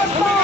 Come on.